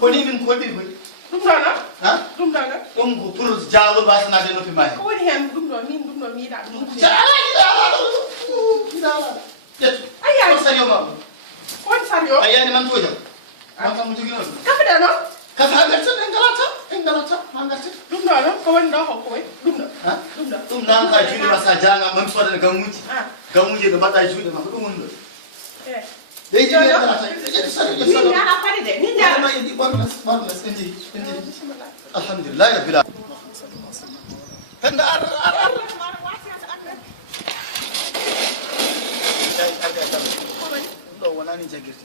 koni min kolɗiri koy ɗum ɗo no ha ɗum ɗo no ɗum ko pour jaawol wasanade noppi ma ko woni hen ɗum ɗo min ɗum ɗo mi yiɗa ɗum ƴettu Ayya. on sario ma on sario a yiyani man tojam man kam mo joginoɗo kafuɗe noon kasa ha gartan en galata ma gartan ɗum ɗo noon ko woni ɗo hokko way ɗum ɗo ha ɗum ɗo ɗum nanka juuɗe ma sa janga mami sodana gammuji gammuji ɗo mbaɗɗa e juuɗe ma ko ɗum woni ɗo leydi ndi galata ƴettu sario min jara paɗe de min jara ma yiɗi ɓornas en jeeyi alhamdulillahi rabbil alamin penda ar ɗum ɗo wonani jaguirte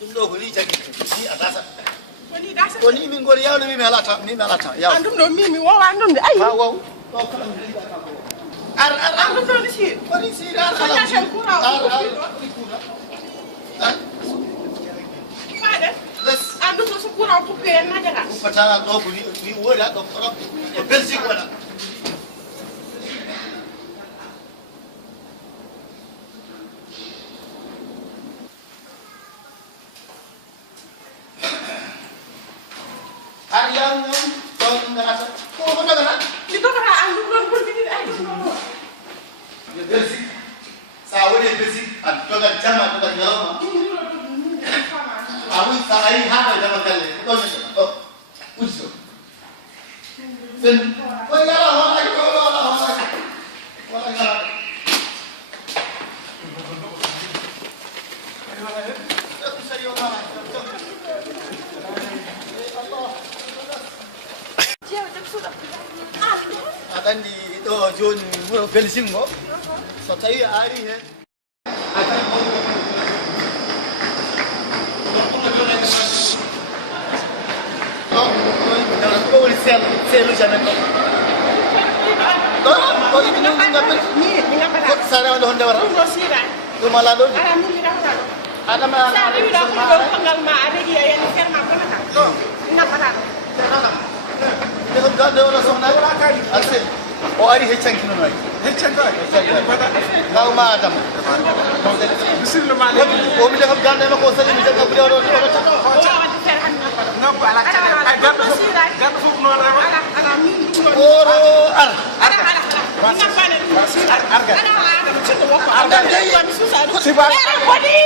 ɗum ɗo ko ni jaguirte ni a dasa woni dasa ko ni min goni yawde mimi ala temps yaw ɗum ɗo mimi wowan ɗum de ayi ha wow ɗo kala ar ɗum ɗo no sii woni siire ar Ar faɗe les an ɗum ɗo so courant coupé en najata uppatana ɗo ko ni woodi ha ɗo e belgique wona ar yam ñam ɗon ngarata ko dogana mi dogata an ɗum ɗon ɓurɗiɗiɗe ay ɗum ɗo e belgique sa woni e belgique a dogat jamma dogat ñalawma a wi sa ari ha ɗo jama galle ko ɗon nete o uji to sen ko yala hoolaki ko wala hoolaki wala yala aɗa andi ɗo joni wuro belgique ngo so tawi a ari hen ɗo woni seeluji amen ɗo ɗo yimɓe gabbel mi gabbata sa rewande hon ndewata ɗum ɗo siirani ɗum ala ɗo ala min mi gabbata ɗo adama sa rewiɗa ko ɗo kongal ma a regi a yani ferma bonata ɗo mi gabbata ɗo ko gande oɗo sohnaji alsel o ari heccanki noon wayi gawma adama bisimilla o mi defam gande makko o sali mi jagga ɓuuri oɗo wadde feere hande gabbata ngam ala caɗe ay garɗo fof noon rewa ala min ɗum ɗo oro ar ala mi gabbane ɗum ɗo siirani arga ala ɗum cinɗo wokko Arga. mi susa ɗum Siba. ala boni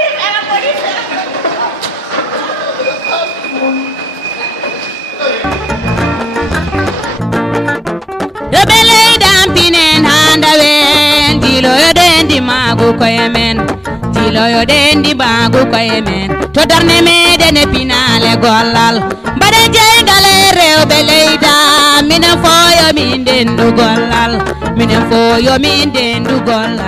Pinen handa wen dilo yo dendi magu koyemen dilo yo dendi magu koyemen to darne meden e pinale gollal bade jeygale rewbe leyda minen foyo min dendu gollal minen foyo min dendu gollal